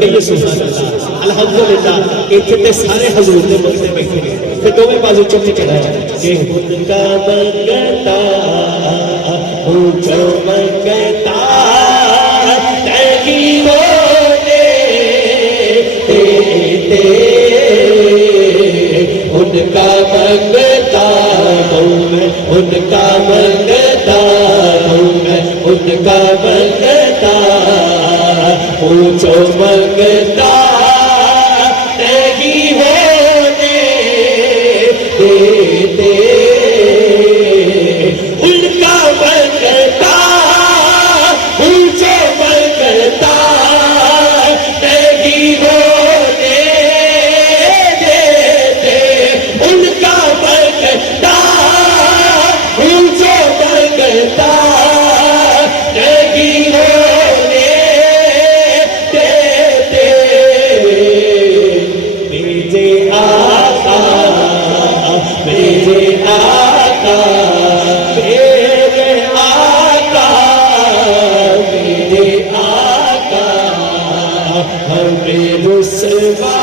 کہیے سبحان اللہ الحمدللہ اتنے تے سارے حضور دے منگتے بیٹھے ہیں تے دونوں بازو چپ کے چڑھایا کہ خود کا منگتا جو منگتا تیری ہونے دیتے ان کا منگتا ہوں میں ان کا منگتا ہوں میں ان کا منگتا ہوں جو منگتا نہیں ہونے دیتے ان کا منگتا ہوں جو منگتا نہیں ہونے دیتے ان کا منگتا ہوں جو منگتا نہیں ہونے دیتے میرے آقا میرے آقا میرے آقا میرے آقا ہمیں رسوا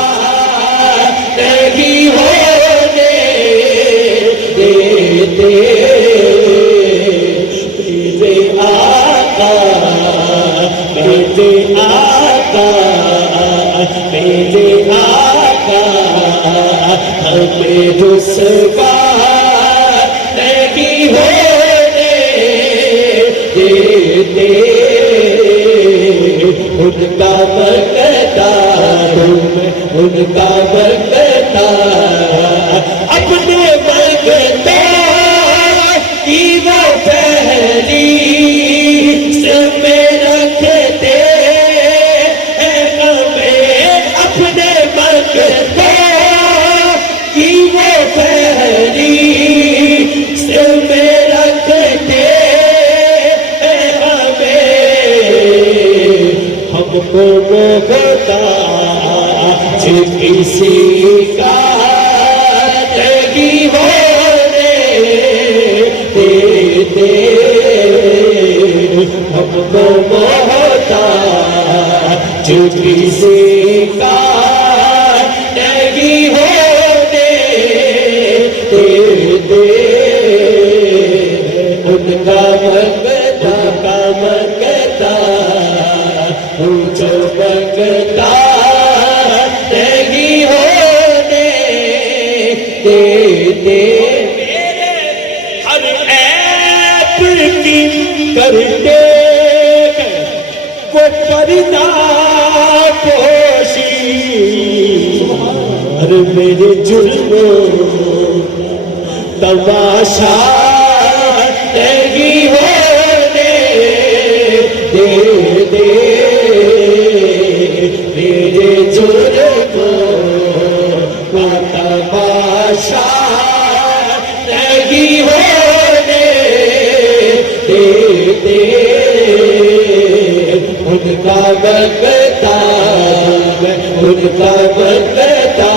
نہیں ہونے دیتے میرے آقا میرے آقا میرے آقا ہمیں رسوا نہیں ہونے دیتے ان کا منگتا ہوں میں ان کا منگتا اپنے منگتا کی وہ پہلی سب میں رکھتے ہیں ہمیں اپنے منگتا کی وہ پہلی سب میں رکھتے ہیں ہمیں ہم کو محتاج کسی کا نہیں ہونے دیتے ہم کو محتاج کسی کا نہیں ہونے دیتے ان کا منگتا کا منگتا ہوں جو منگتا نہیں ہونے دیتے ہر عیب کی کرتے وہ پردہ پوشی ہر میرے جرموں تماشا نہیں ہونے دیتے میرے جرموں کا تماشا نہیں ہونے دیتے ان کا منگتا ان کا منگتا